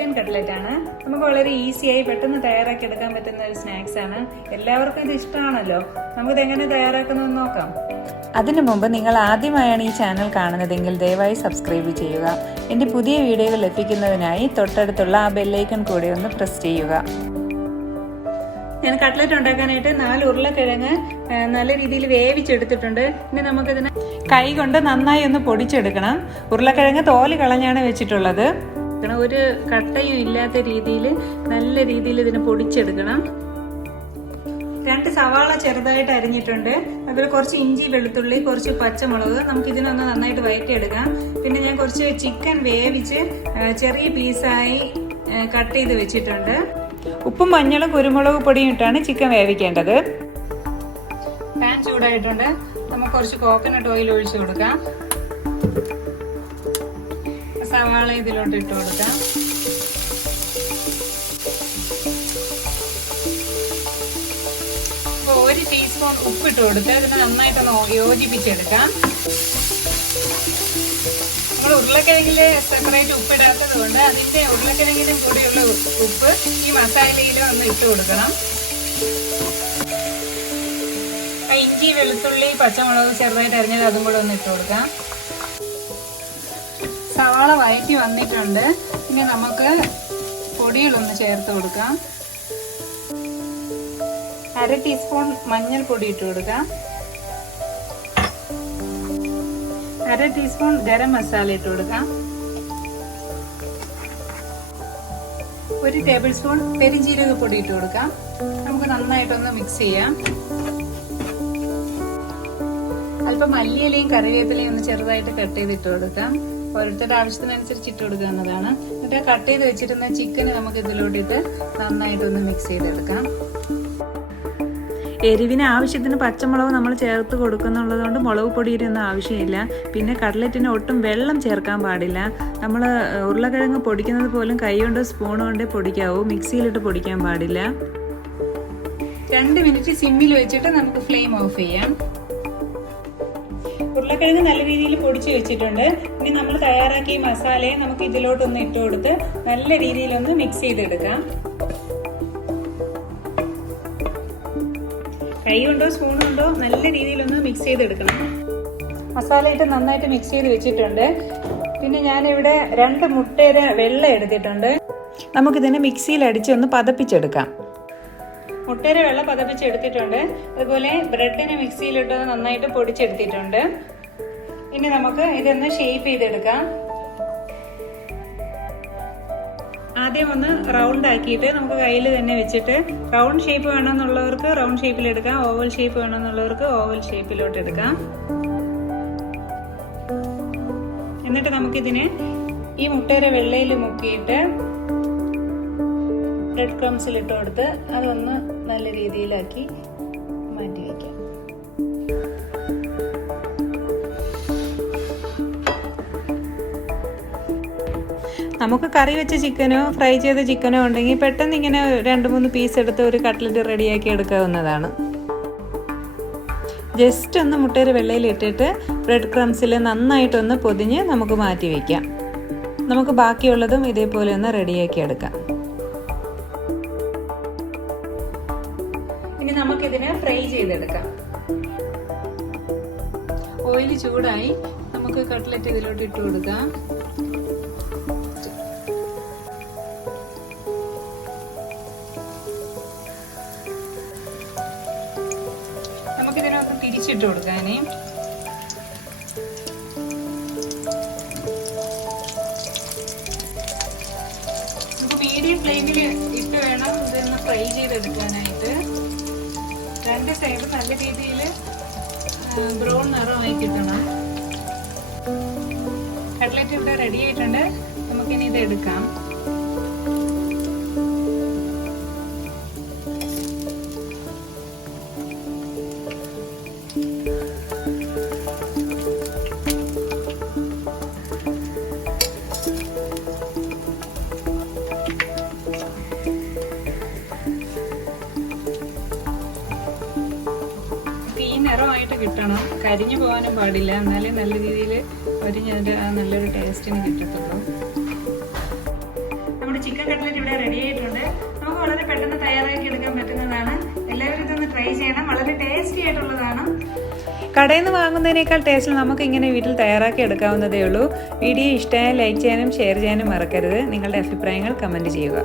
Chicken cutlet ആണ്. നമുക്ക് വളരെ ഈസിയായി പെട്ടെന്ന് തയ്യാറാക്കി എടുക്കാൻ പറ്റുന്ന ഒരു സ്നാക്സ് ആണ്. എല്ലാവർക്കും ഇത് ഇഷ്ടമാണല്ലോ. നമുക്കിത് എങ്ങനെ തയ്യാറാക്കുന്നത് നോക്കാം. അതിനു മുമ്പ് നിങ്ങൾ ആദ്യമായാണ് ഈ ചാനൽ കാണുന്നതെങ്കിൽ ദയവായി സബ്സ്ക്രൈബ് ചെയ്യുക. എൻ്റെ പുതിയ വീഡിയോകൾ ലഭിക്കുന്നതിനായി തൊട്ടടുത്തുള്ള ആ ബെല്ലൈക്കൺ കൂടി ഒന്ന് പ്രസ് ചെയ്യുക. ഞാൻ കട്ട്ലറ്റ് ഉണ്ടാക്കാനായിട്ട് 4 ഉരുളക്കിഴങ്ങ് നല്ല രീതിയിൽ വേവിച്ചെടുത്തിട്ടുണ്ട്. ഇനി നമുക്കിതിനെ കൈ കൊണ്ട് നന്നായി ഒന്ന് പൊടിച്ചെടുക്കണം. ഉരുളക്കിഴങ്ങ് തോല് കളഞ്ഞാണ് വെച്ചിട്ടുള്ളത്. ഒരു കട്ടയും ഇല്ലാത്ത രീതിയിൽ നല്ല രീതിയിൽ ഇതിനെ പൊടിച്ചെടുക്കണം. 2 സവാള ചെറുതായിട്ട് അരിഞ്ഞിട്ടുണ്ട്. അതുപോലെ കുറച്ച് ഇഞ്ചി, വെളുത്തുള്ളി, കുറച്ച് പച്ചമുളക്. നമുക്ക് ഇതിനൊന്ന് നന്നായിട്ട് വഴറ്റിയെടുക്കാം. പിന്നെ ഞാൻ കുറച്ച് ചിക്കൻ വേവിച്ച് ചെറിയ പീസായി കട്ട് ചെയ്ത് വെച്ചിട്ടുണ്ട്. ഉപ്പും മഞ്ഞളും കുരുമുളക് പൊടിയും ഇട്ടാണ് ചിക്കൻ വേവിക്കേണ്ടത്. പാൻ ചൂടായിട്ടുണ്ട്. നമുക്ക് കുറച്ച് കോക്കനട്ട് ഓയിൽ ഒഴിച്ചു കൊടുക്കാം. സവാള ഇതിലോട്ട് ഇട്ട് കൊടുക്കാം. അപ്പോൾ 1 ടീസ്പൂൺ ഉപ്പിട്ട് കൊടുത്ത് അതിന് നന്നായിട്ടൊന്ന് യോജിപ്പിച്ചെടുക്കാം. നമ്മൾ ഉരുളക്കിഴങ്ങില് സെപ്പറേറ്റ് ഉപ്പിടാത്തത് കൊണ്ട് അതിന്റെ ഉരുളക്കിഴങ്ങിനും കൂടിയുള്ള ഉപ്പ് ഈ മസാലയിലും ഒന്ന് ഇട്ട് കൊടുക്കണം. ഇഞ്ചി, വെളുത്തുള്ളി, പച്ചമുളക് ചെറുതായിട്ട് അരിഞ്ഞത് അതും കൂടെ ഒന്ന് ഇട്ട് കൊടുക്കാം. സവാള വഴറ്റി വന്നിട്ടുണ്ട്. ഇനി നമുക്ക് പൊടികളൊന്ന് ചേർത്ത് കൊടുക്കാം. 1/2 ടീസ്പൂൺ മഞ്ഞൾപ്പൊടി ഇട്ട് കൊടുക്കാം. 1/2 ടീസ്പൂൺ ഗരം മസാല ഇട്ട് കൊടുക്കാം. 1 ടേബിൾ സ്പൂൺ പെരിഞ്ജീരകപ്പൊടി ഇട്ട് കൊടുക്കാം. നമുക്ക് നന്നായിട്ടൊന്ന് മിക്സ് ചെയ്യാം. അല്പം മല്ലിയിലയും കറിവേപ്പിലയും ഒന്ന് ചെറുതായിട്ട് കട്ട് ചെയ്തിട്ട് കൊടുക്കാം. ഓരോരുത്തരുടെ ആവശ്യത്തിനനുസരിച്ച് ഇട്ട് കൊടുക്കാവുന്നതാണ്. എന്നിട്ട് കട്ട് ചെയ്ത് വെച്ചിരുന്ന ചിക്കന് നമുക്ക് ഇതിലോട്ടിട്ട് നന്നായിട്ടൊന്ന് മിക്സ് ചെയ്തെടുക്കാം. എരിവിന് ആവശ്യത്തിന് പച്ചമുളക് നമ്മൾ ചേർത്ത് കൊടുക്കുന്നുള്ളത് കൊണ്ട് മുളക് പൊടിയുടെ ഒന്നും ആവശ്യമില്ല. പിന്നെ കട്ട്ലറ്റിന് ഒട്ടും വെള്ളം ചേർക്കാൻ പാടില്ല. നമ്മൾ ഉരുളക്കിഴങ്ങ് പൊടിക്കുന്നത് പോലും കൈ കൊണ്ട് സ്പൂൺ കൊണ്ടേ പൊടിക്കാവൂ. മിക്സിയിലിട്ട് പൊടിക്കാൻ പാടില്ല. 2 മിനിറ്റ് സിമ്മിൽ വെച്ചിട്ട് നമുക്ക് ഫ്ലെയിം ഓഫ് ചെയ്യാം. ഉരുളക്കിഴങ്ങ് നല്ല രീതിയിൽ പൊടിച്ചു വെച്ചിട്ടുണ്ട്. ഇനി നമ്മൾ തയ്യാറാക്കിയ മസാലയെ നമുക്ക് ഇതിലോട്ടൊന്ന് ഇട്ട് കൊടുത്ത് നല്ല രീതിയിലൊന്ന് മിക്സ് ചെയ്തെടുക്കാം. കൈ കൊണ്ടോ സ്പൂൺ കൊണ്ടോ നല്ല രീതിയിലൊന്ന് മിക്സ് ചെയ്തെടുക്കണം. മസാല ഇട്ട് നന്നായിട്ട് മിക്സ് ചെയ്ത് വെച്ചിട്ടുണ്ട്. പിന്നെ ഞാനിവിടെ 2 മുട്ടയുടെ വെള്ള എടുത്തിട്ടുണ്ട്. നമുക്കിതിനെ മിക്സിയിൽ അടിച്ച് ഒന്ന് പതപ്പിച്ചെടുക്കാം. മുട്ടയുടെ വെള്ള പതപ്പിച്ചെടുത്തിട്ടുണ്ട്. അതുപോലെ ബ്രെഡിനെ മിക്സിയിലിട്ട് നന്നായിട്ട് പൊടിച്ചെടുത്തിട്ടുണ്ട്. ഇനി നമുക്ക് ഇതൊന്ന് ഷേപ്പ് ചെയ്തെടുക്കാം. ആദ്യം ഒന്ന് റൗണ്ട് ആക്കിയിട്ട് നമുക്ക് കയ്യിൽ തന്നെ വെച്ചിട്ട് റൗണ്ട് ഷേപ്പ് വേണമെന്നുള്ളവർക്ക് റൗണ്ട് ഷേപ്പിൽ എടുക്കാം. ഓവൽ ഷേപ്പ് വേണമെന്നുള്ളവർക്ക് ഓവൽ ഷേപ്പിലോട്ട് എടുക്കാം. എന്നിട്ട് നമുക്കിതിനെ ഈ മുട്ടയുടെ വെള്ളയിൽ മുക്കിയിട്ട് ബ്രെഡ് ക്രംസിൽ ഇട്ട് കൊടുത്ത് അതൊന്ന് നല്ല രീതിയിലാക്കി മാറ്റി വയ്ക്കാം. നമുക്ക് കറി വെച്ച ചിക്കനോ ഫ്രൈ ചെയ്ത ചിക്കനോ ഉണ്ടെങ്കിൽ പെട്ടെന്ന് ഇങ്ങനെ 2-3 പീസ് എടുത്ത് ഒരു കട്ട്ലറ്റ് റെഡിയാക്കി എടുക്കാവുന്നതാണ്. ജസ്റ്റ് ഒന്ന് മുട്ടയുടെ വെള്ളയിൽ ഇട്ടിട്ട് ബ്രെഡ് ക്രംസിൽ നന്നായിട്ടൊന്ന് പൊതിഞ്ഞ് നമുക്ക് മാറ്റി വയ്ക്കാം. നമുക്ക് ബാക്കിയുള്ളതും ഇതേപോലെ ഒന്ന് റെഡിയാക്കി എടുക്കാം. ഇനി നമുക്കിതിനെ ഫ്രൈ ചെയ്തെടുക്കാം. ഓയിൽ ചൂടായി. നമുക്ക് കട്ട്ലറ്റ് ഇതിലോട്ട് ഇട്ട് കൊടുക്കാം. നമുക്കിതിനൊന്ന് തിരിച്ചിട്ട് കൊടുക്കാനേ. നമുക്ക് മീഡിയം ഫ്ലെയിമിൽ ഇട്ട് വേണം ഇതൊന്ന് ഫ്രൈ ചെയ്തെടുക്കാനായിട്ട്. 2 സൈഡും നല്ല രീതിയിൽ ബ്രൗൺ നിറമായി കിട്ടണം. കട്ട്ലറ്റ് ഇവിടെ റെഡി ആയിട്ടുണ്ട്. നമുക്കിനി ഇത് എടുക്കാം. നിറമായിട്ട് കിട്ടണം. കരിഞ്ഞു പോകാനും പാടില്ല. എന്നാലേ നല്ല രീതിയിൽ ഒരു നല്ലൊരു ടേസ്റ്റിന് കിട്ടത്തുള്ളൂ. നമ്മുടെ ചിക്കൻ കട്ട്ലറ്റ് ഇവിടെ റെഡി ആയിട്ടുണ്ട്. നമുക്ക് വളരെ പെട്ടെന്ന് തയ്യാറാക്കി എടുക്കാൻ പറ്റുന്നതാണ്. എല്ലാവരും ഇതൊന്ന് ട്രൈ ചെയ്യണം. വളരെ ടേസ്റ്റി ആയിട്ടുള്ളതാണ്. കടയിൽ നിന്ന് വാങ്ങുന്നതിനേക്കാൾ ടേസ്റ്റിൽ നമുക്ക് ഇങ്ങനെ വീട്ടിൽ തയ്യാറാക്കി എടുക്കാവുന്നതേ ഉള്ളൂ. വീഡിയോ ഇഷ്ടമായ ലൈക്ക് ചെയ്യാനും ഷെയർ ചെയ്യാനും മറക്കരുത്. നിങ്ങളുടെ അഭിപ്രായങ്ങൾ കമൻറ്റ് ചെയ്യുക.